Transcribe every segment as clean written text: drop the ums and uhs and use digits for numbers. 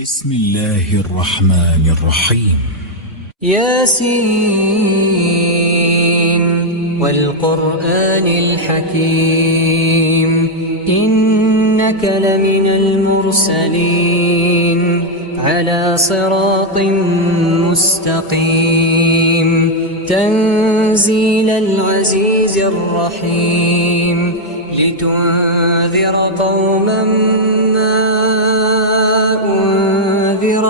بسم الله الرحمن الرحيم. ياسين والقرآن الحكيم إنك لمن المرسلين على صراط مستقيم تنزيل العزيز الرحيم لتنذر قوما ما أنذر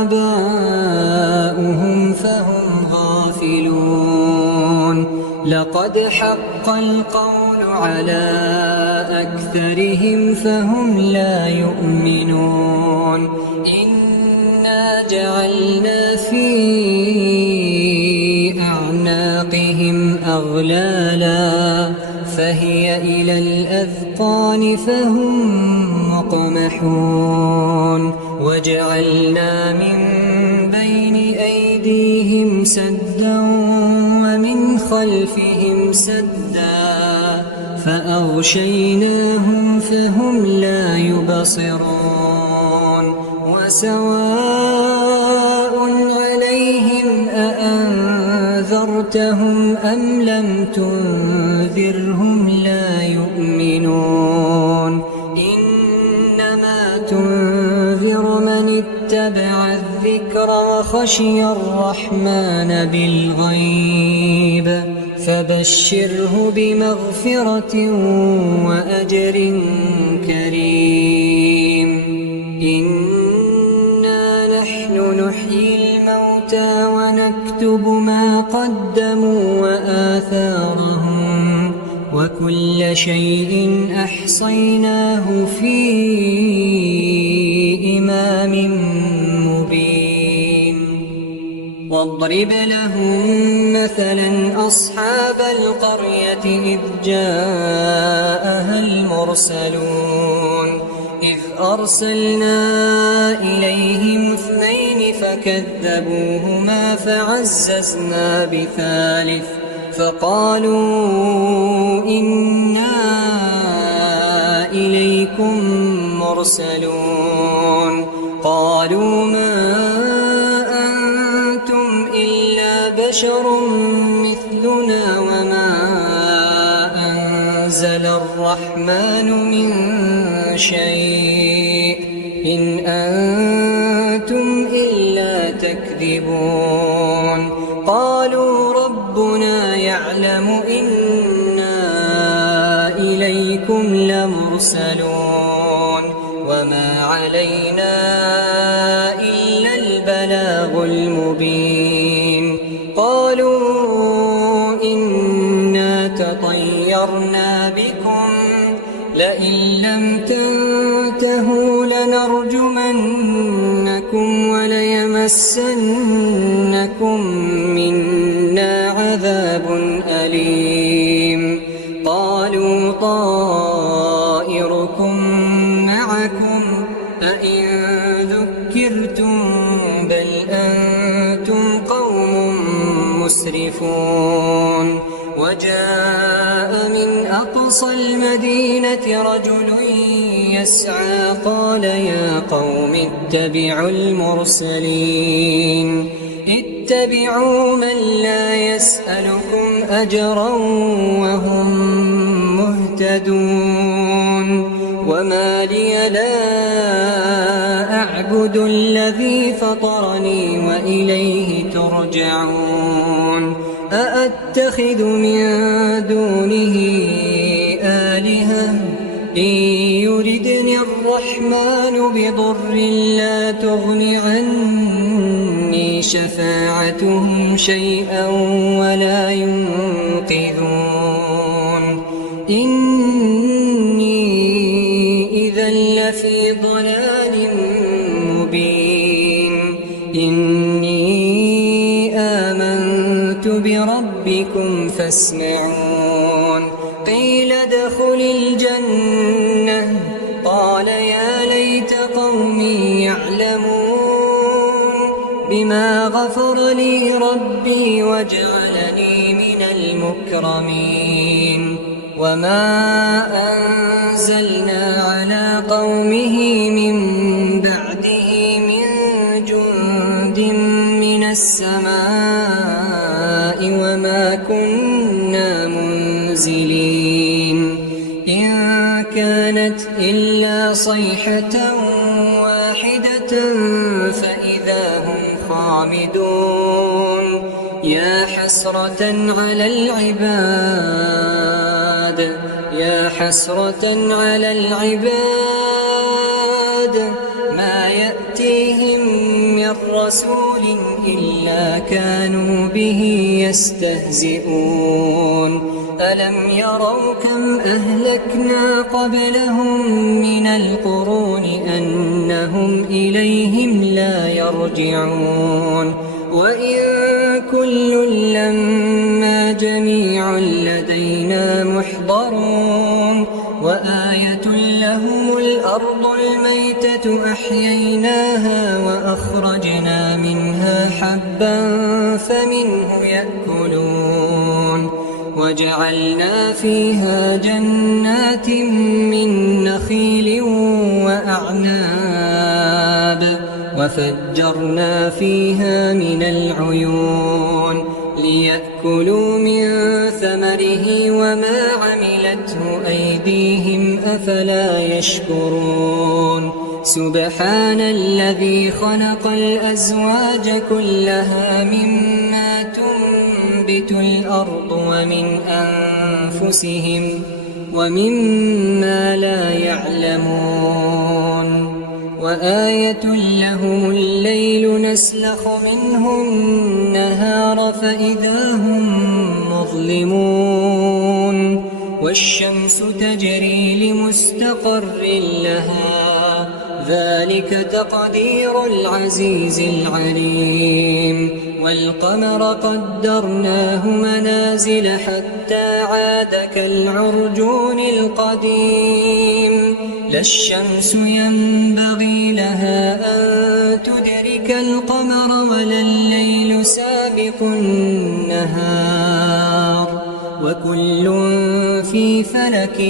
آباؤهم فهم غافلون لقد حق القول على أكثرهم فهم لا يؤمنون إنا جعلنا في أعناقهم أغلالا فهي إلى الأذقان فهم مقمحون وجعلنا من بين أيديهم سدا ومن خلفهم سدا فأغشيناهم فهم لا يبصرون وسواء عليهم أأنذرتهم أم لم تنذرهم لا يؤمنون إنما تنذر من اتبع الذكر وخشي الرحمن بالغيب فبشره بمغفرة وأجر كريم إنا نحن نحيي الموتى ونكتب ما قدموا وآثارهم وكل شيء أحصيناه في إمام مبين واضرب لهم مثلا أصحاب القرية إذ جاءها المرسلون إذ أرسلنا إليهم اثنين فكذبوهما فعززنا بثالث فقالوا إنا إليكم مرسلون قالوا ما أنتم إلا بشر مثلنا وما أنزل الرحمن من شيء إن أنتم إلا تكذبون قالوا ربنا يعلم إنا إليكم لمرسلون وما علينا إلا البلاغ المبين قالوا إنا تطيرنا بكم لئن لم تنتهوا لنرجمنكم وليمسنكم منا عذاب أليم قالوا طائركم معكم أئن ذكرتم بل أنتم قوم مسرفون وجاء من أقصى المدينة رجل يسعى قال يا قوم اتبعوا المرسلين اتبعوا من لا يسألكم أجرا وهم مهتدون وما لي لا أعبد الذي فطرني وإليه ترجعون أأتخذ من دونه آلهة إن يردني الرحمن بضر لا تغن عني شفاعتهم شيئا ولا ينقذون إني إذا لفي ضلال مبين إني آمنت بربكم فاسمعون قيل ادخل الجنة قال يا ليت قومي يعلمون بما غفر لي ربي وجعلني من المكرمين وما أنزلنا على قومه من بعده من السماء وما كنا منزلين إن كانت إلا صيحة واحدة فإذا هم خامدون يا حسرة على العباد يا حسرة على العباد ما يأتيهم من رسول إلا كانوا به يستهزئون ألم يروا كم أهلكنا قبلهم من القرون أنهم إليهم لا يرجعون وإن كل لما جميع لدينا محضرون وآية لهم الأرض الميتة أحييناها وأخرجنا منها حبا فمنه يأكلون وجعلنا فيها جنات من نخيل وأعناب وفجرنا فيها من العيون ليأكلوا من ثمره وما عملته أيديهم أفلا يشكرون سبحان الذي خلق الأزواج كلها مما تنبت الأرض ومن أنفسهم ومما لا يعلمون وآية لهم الليل نسلخ منه النهار فإذا هم مظلمون والشمس تجري لمستقر لها ذلك تقدير العزيز العليم والقمر قدرناه منازل حتى عاد كالعرجون القديم لا الشمس ينبغي لها أن تدرك القمر ولا الليل سابق النهار وكل في فلك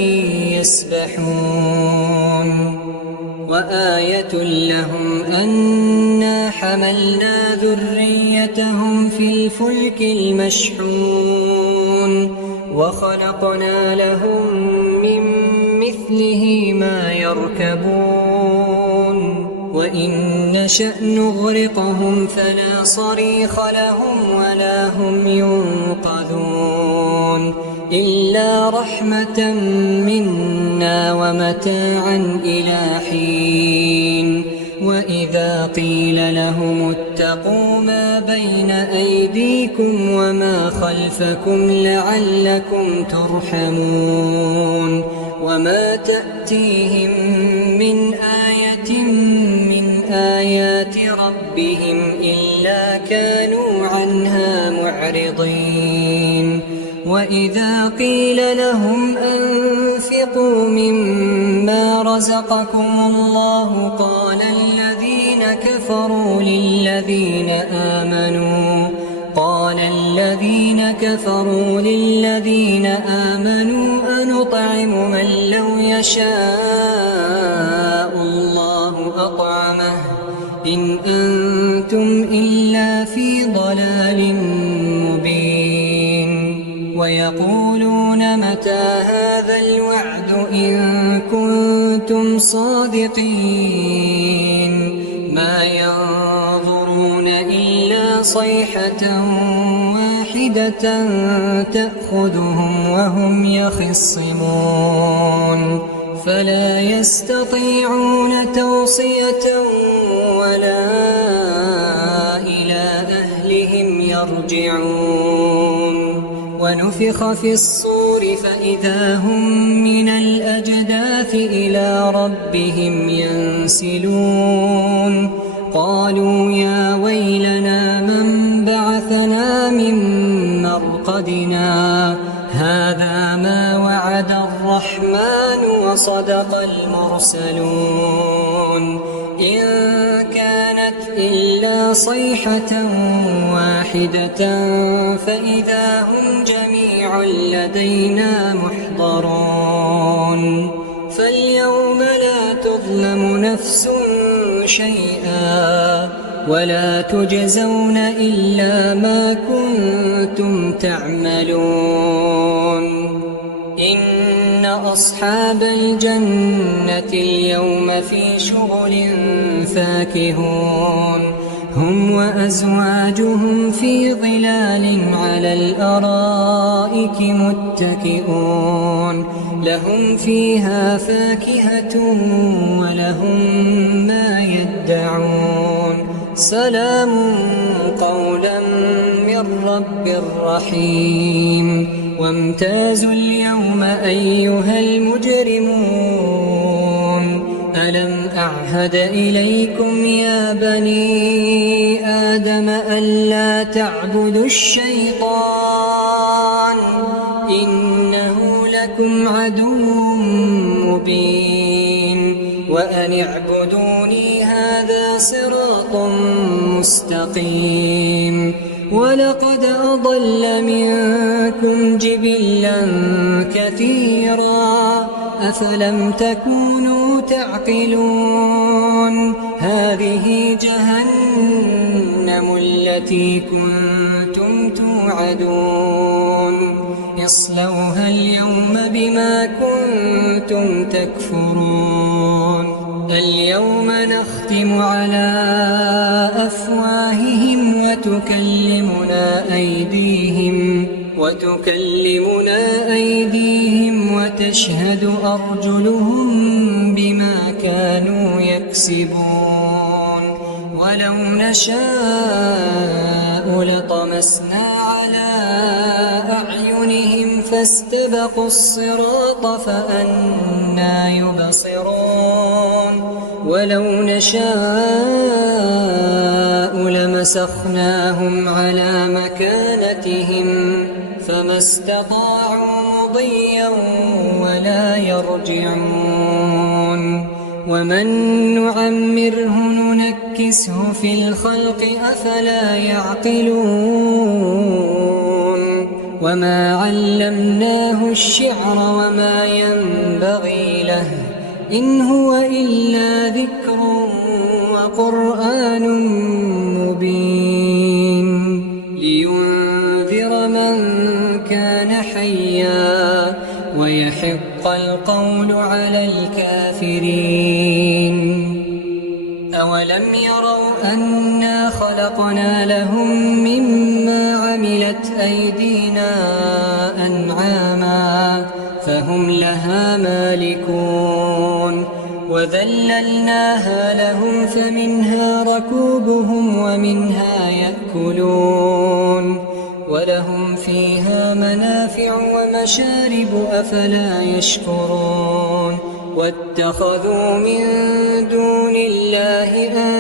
يسبحون وآية لهم أنا حملنا ذريتهم في الفلك المشحون وخلقنا لهم من مثله ما يركبون وإن نشأ نغرقهم فلا صريخ لهم ولا هم ينقذون إلا رحمة منا ومتاعا إلى حين وإذا قيل لهم اتقوا ما بين أيديكم وما خلفكم لعلكم ترحمون وما تأتيهم من آية من آيات ربهم إلا كانوا عنها معرضين وإذا قيل لهم أنفقوا مما رزقكم الله قال الذين كفروا للذين آمنوا أنطعم من لو يشاء الله أطعمه إن أنتم إلا في ضلال مبين ويقولون متى هذا الوعد إن كنتم صادقين ما ينظرون إلا صيحة واحدة تأخذهم وهم يخصمون فلا يستطيعون توصية ولا إلى أهلهم يرجعون ونفخ في الصور فإذا هم من الأجداث إلى ربهم ينسلون قالوا يا ويلنا من بعثنا من مرقدنا هذا ما وعد الرحمن وصدق المرسلون إن كانت إلا صيحة واحدة فإذا هم جميع لدينا محضرون فاليوم لا تظلم نفس شيئا ولا تجزون إلا ما كنتم تعملون إن أصحاب الجنة اليوم في شغل فاكهون هم وأزواجهم في ظلال على الأرائك متكئون لهم فيها فاكهة ولهم ما يدعون سلام قولا من رب رحيم وامتازوا اليوم أيها المجرمون ألم أعهد إليكم يا بني آدم ألا تعبدوا الشيطان إنه لكم عدو مبين وأن اعبدوني هذا صراط مستقيم ولقد أضل منكم جبلا كثيرا أفلم تكونوا تعقلون هذه جهنم التي كنتم توعدون اصلوها اليوم بما كنتم تكفرون اليوم نختم على أفواههم وتكلمنا أيديهم وتشهد أرجلهم بما كانوا يكسبون ولو نشاء لطمسنا على أعينهم فاستبقوا الصراط فأنى يبصرون ولو نشاء لمسخناهم على مكانتهم فما استطاعوا مضيا ولا يرجعون ومن نعمره ننكسه في الخلق أفلا يعقلون وما علمناه الشعر وما ينبغي له إن هو إلا ذكر وقرآن مبين لينذر من كان حيا ويحق القول على الكافرين أولم يروا أنا خلقنا لهم مما عملت أيدينا أنعاما فهم لها مالكون وذللناها لهم فمنها ركوبهم ومنها يأكلون ولهم فيها منافع ومشارب أفلا يشكرون واتخذوا من دون الله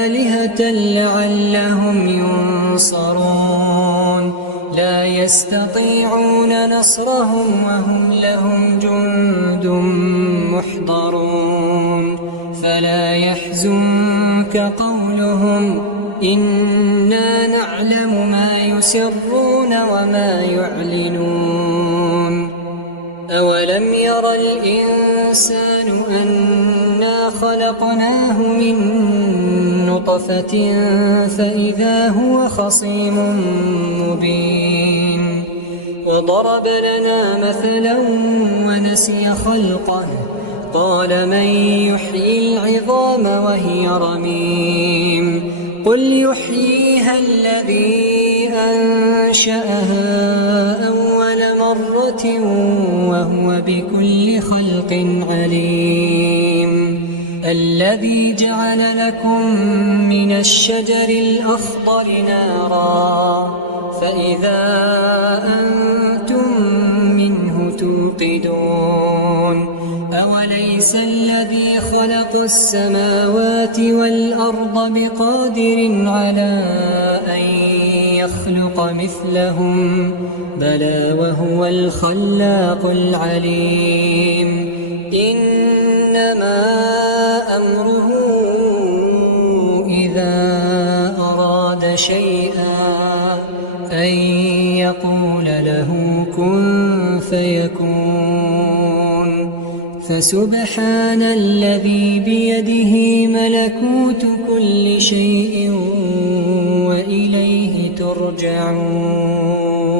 آلهة لعلهم ينصرون لا يستطيعون نصرهم وهم لهم جند محضرون فلا يحزنك قولهم إنا نعلم ما يسرون وما يعلنون أولم ير الإنسان أنا خلقناه من نطفة فإذا هو خصيم مبين وضرب لنا مثلا ونسي خلقه قال من يحيي العظام وهي رميم قل يحييها الذي أنشأها أول مرة وهو بكل خلق عليم الذي جعل لكم من الشجر الأخضر نارا فإذا أنتم منه توقدون أوليس الذي خلق السماوات والأرض بقادر على أن يخلق مثلهم بلى وهو الخلاق العليم إنما أمره إذا أراد شيئا أن يقول له كن فيكون فسبحان الذي بيده ملكوت كل شيء يرجعون.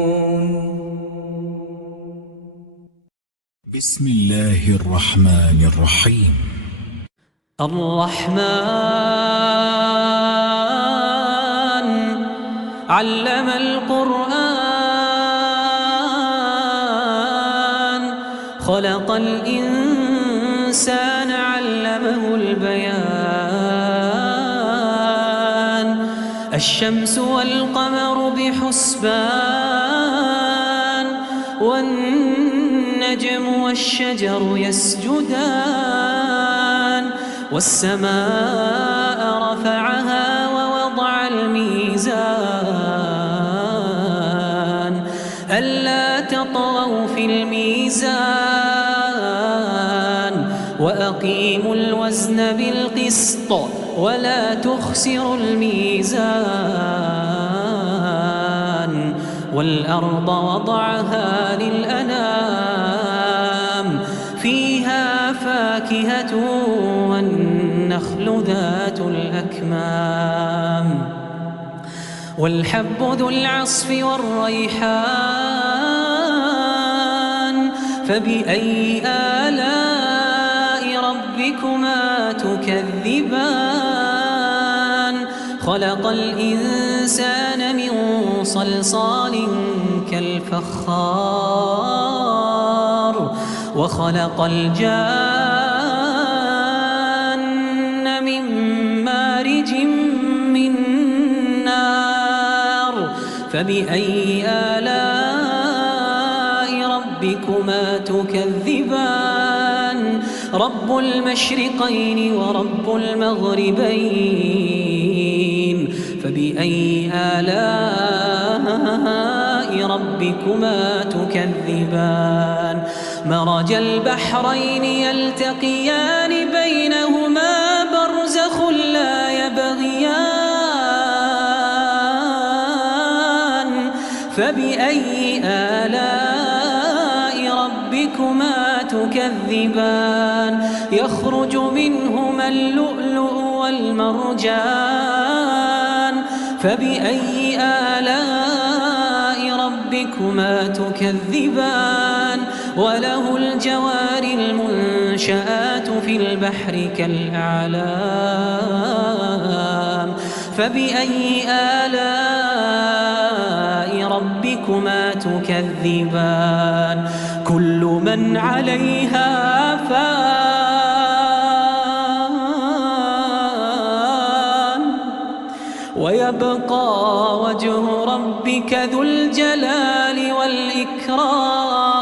بسم الله الرحمن الرحيم. الرحمن علم القرآن خلق الإنسان علمه البيان الشمس والقمر بحسبان والنجم والشجر يسجدان والسماء رفعها ووضع الميزان ألا تطغوا في الميزان وأقيموا الوزن بالقسط ولا تخسروا الميزان والأرض وضعها للأنام فيها فاكهة والنخل ذات الأكمام والحب ذو العصف والريحان فبأي آلاء ربكما تكذبان خلق الإنسان من صلصال كالفخار وخلق الجان من مارج من نار فبأي آلاء ربكما تكذبان رب المشرقين ورب المغربين فبأي آلاء ربكما تكذبان مرج البحرين يلتقيان بينهما برزخ لا يبغيان فبأي آلاء ربكما تكذبان يخرج منهما اللؤلؤ والمرجان فبأي آلاء ربكما تكذبان وله الجوار المنشآت في البحر كالأعلام فبأي آلاء ربكما تكذبان كل من عليها فان ويبقى وجه ربك ذو الجلال والإكرام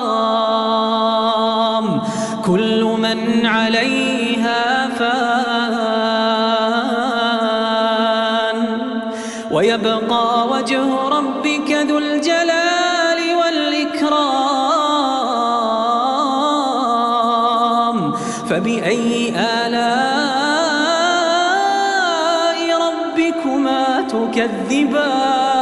كل من عليها فان ويبقى وجه ربك ذو الجلال والإكرام فبأي آلاء ربكما تكذبان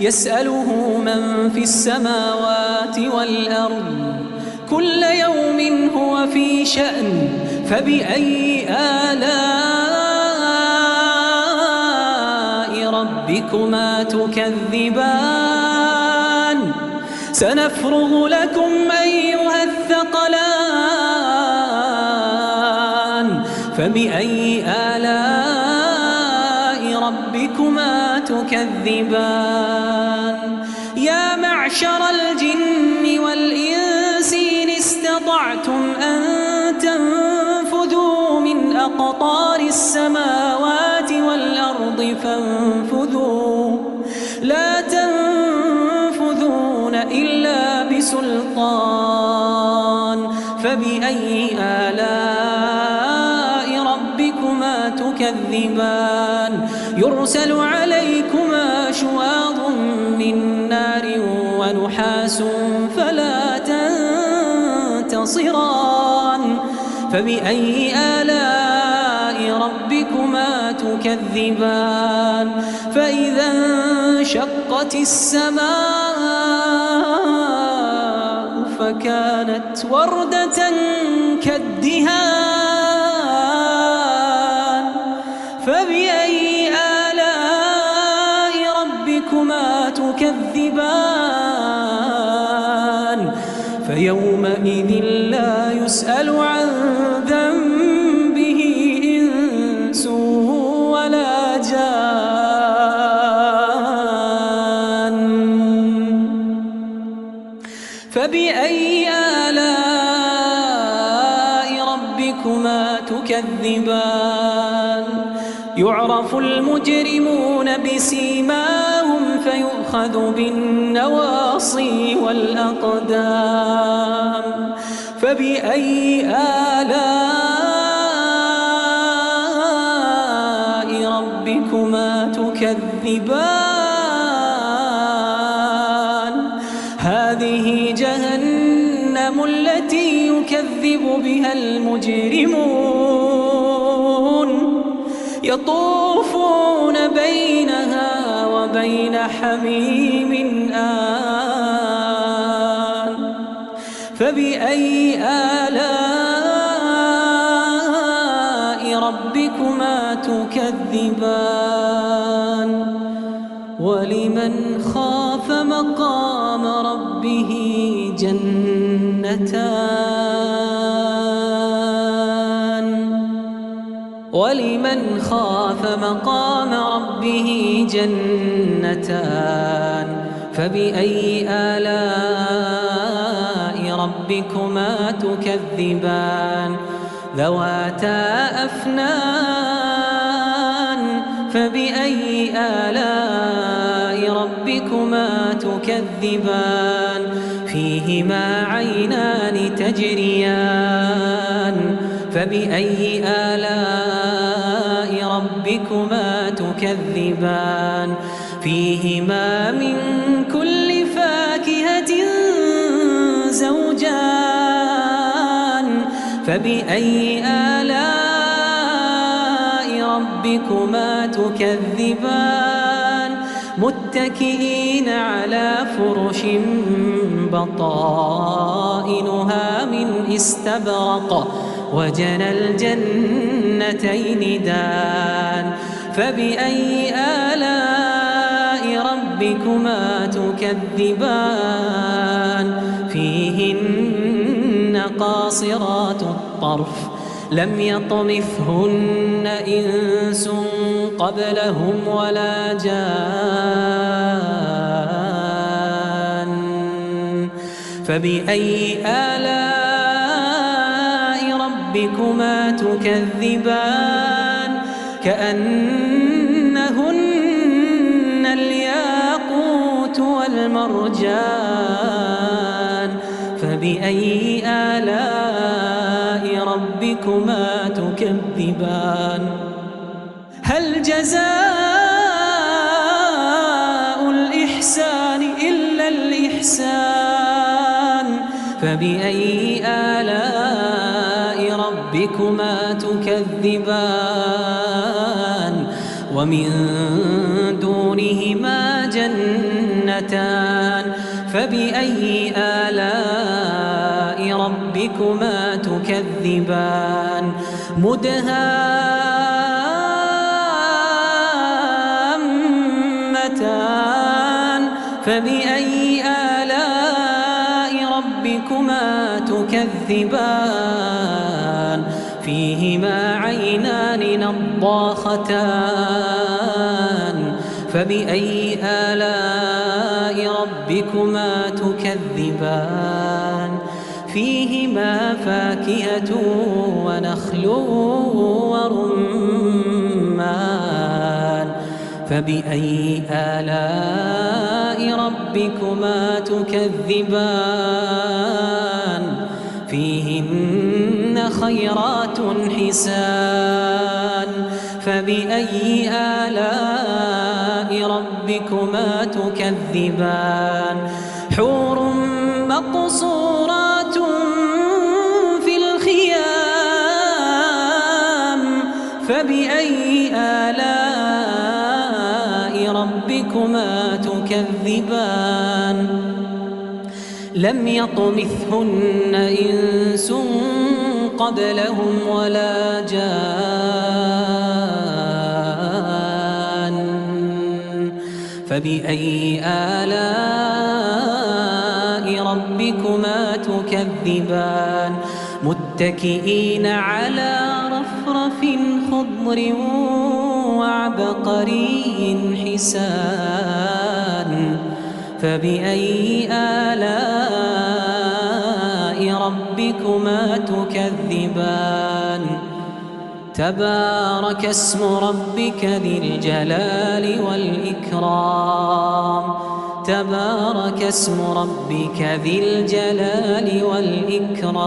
يسأله من في السماوات والأرض كل يوم هو في شأن فبأي آلاء ربكما تكذبان سنفرغ لكم أيها الثقلان فبأي آلاء ربكما تكذبان يا معشر الجن والإنس إن استطعتم أن تنفذوا من أقطار السماوات والأرض فانفذوا لا تنفذون إلا بسلطان فبأي آلاء ربكما تكذبان يرسل عليكما شواظ من نار ونحاس فلا تنتصران فبأي آلاء ربكما تكذبان فإذا انشقت السماء فكانت وردة كالدهان فبأي تكذبان فيومئذ لا يسأل عن ذنبه إنس ولا جان فبأي آلاء ربكما تكذبان يعرف المجرمون بسيماهم فيؤخذ بالنواصي والأقدام فبأي آلاء ربكما تكذبان هذه جهنم التي يكذب بها المجرمون يطوفون بينها وبين حميم آن فبأي آلاء ربكما تكذبان ولمن خاف مقام ربه جنتان ولمن خاف مقام ربه جنتان فبأي آلاء ربكما تكذبان ذواتا أفنان فبأي آلاء ربكما تكذبان فيهما عينان تجريان فبأي آلاء ربكما تكذبان فيهما من كل فاكهة زوجان فبأي آلاء ربكما تكذبان متكئين على فرش بطائنها من استبرق وجنى الجنتين دان فبأي آلاء ربكما تكذبان فيهن قاصرات الطرف لم يطمثهن إنس قبلهم ولا جان فبأي آلاء ربكما تكذبان كأنهن الياقوت والمرجان فبأي آلاء ربكما تكذبان هل جزاء الإحسان إلا الإحسان فبأي آلاء ربكما تكذبان ومن دونهما جنتان فبأي آلاء ربكما تكذبان مدهامتان فبأي آلاء ربكما تكذبان فيهما عينان نضاختان فبأي آلاء ربكما تكذبان فيهما فاكهة ونخل ورمان فبأي آلاء ربكما تكذبان فيهن خيرات حسان فبأي آلاء ربكما تكذبان حور مقصورات في الخيام فبأي آلاء ربكما تكذبان لم يطمثهن إنس قبلهم ولا جان فبأي آلاء ربكما تكذبان متكئين على رفرف خضر وعبقري حسان فبأي آلاء ربكما تكذبان تبارك اسم ربك ذي الجلال والإكرام تبارك اسم ربك ذي الجلال والإكرام